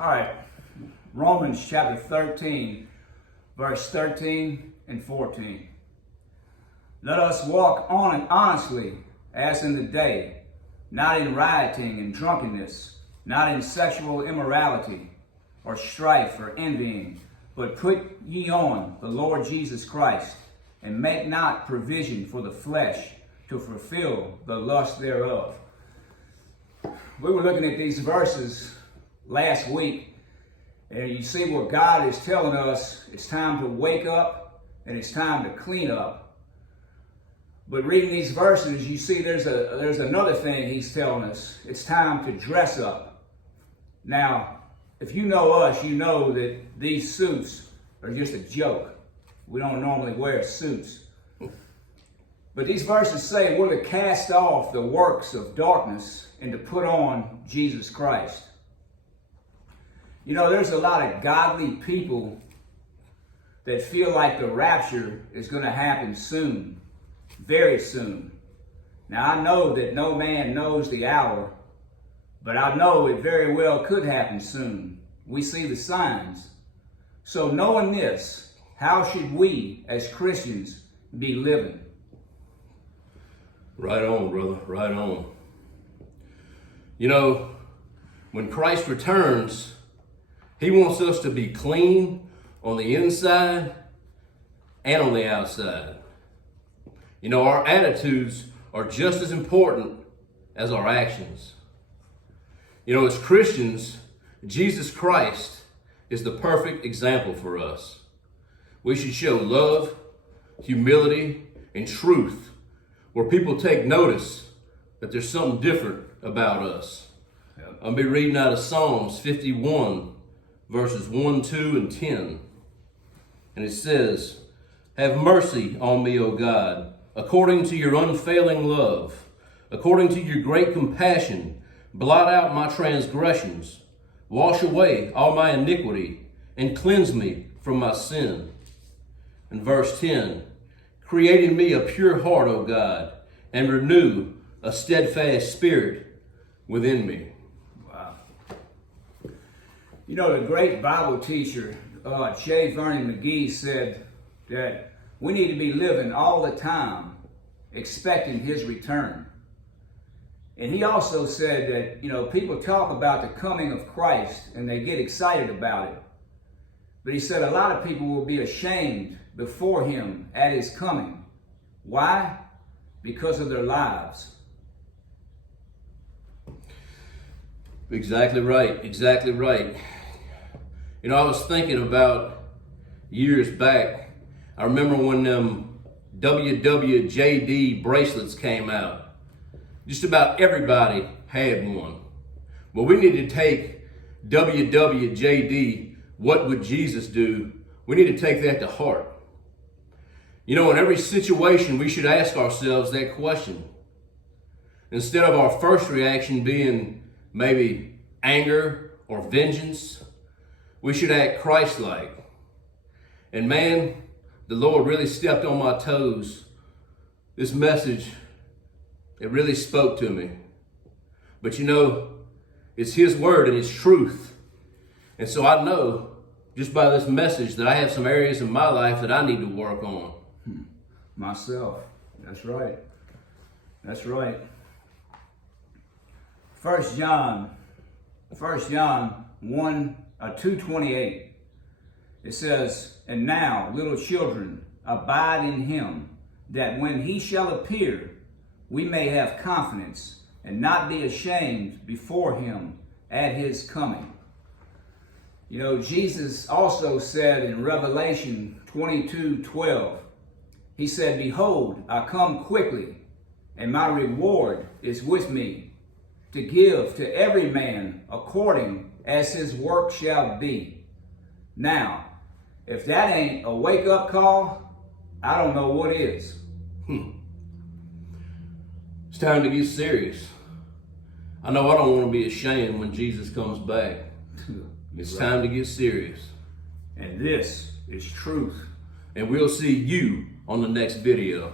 All right, Romans chapter 13, verse 13 and 14. Let us walk on honestly as in the day, not in rioting and drunkenness, not in sexual immorality or strife or envying, but put ye on the Lord Jesus Christ, and make not provision for the flesh to fulfill the lust thereof. We were looking at these verses last week, and you see where God is telling us it's time to wake up and it's time to clean up. But reading these verses, you see there's another thing he's telling us. It's time to dress up. Now, if you know us, you know that these suits are just a joke. We don't normally wear suits. But these verses say we're to cast off the works of darkness and to put on Jesus Christ. You know, there's a lot of godly people that feel like the rapture is going to happen soon, very soon. Now, I know that no man knows the hour, but I know it very well could happen soon. We see the signs. So knowing this, how should we as Christians be living? Right on, brother, right on. You know, when Christ returns, he wants us to be clean on the inside and on the outside. You know, our attitudes are just as important as our actions. You know, as Christians, Jesus Christ is the perfect example for us. We should show love, humility, and truth, where people take notice that there's something different about us. I'll be reading out of Psalms 51, verses 1, 2, and 10. And it says, "Have mercy on me, O God, according to your unfailing love. According to your great compassion, blot out my transgressions. Wash away all my iniquity and cleanse me from my sin. in verse 10. Create in me a pure heart, O God, and renew a steadfast spirit within me. Wow. You know, the great Bible teacher, J. Vernon McGee, said that we need to be living all the time expecting his return. And he also said that, you know, people talk about the coming of Christ and they get excited about it. But he said a lot of people will be ashamed before him at his coming. Why? Because of their lives. Exactly right. Exactly right. You know, I was thinking about years back. I remember when them WWJD bracelets came out. Just about everybody had one. Well, we need to take WWJD, what would Jesus do? We need to take that to heart. You know, in every situation, we should ask ourselves that question. Instead of our first reaction being maybe anger or vengeance, we should act Christ-like. And man, the Lord really stepped on my toes. This message, it really spoke to me. But you know, it's His word and His truth. And so I know just by this message that I have some areas in my life that I need to work on. Myself. That's right. That's right. 1 John 2:28. It says, and now, little children, abide in Him, that when He shall appear, we may have confidence and not be ashamed before Him at His coming. You know, Jesus also said in Revelation 22:12, He said, behold, I come quickly, and my reward is with me, to give to every man according as his work shall be. Now, if that ain't a wake-up call, I don't know what is. It's time to get serious. I know I don't want to be ashamed when Jesus comes back. It's time to get serious. And this is truth. And we'll see you on the next video.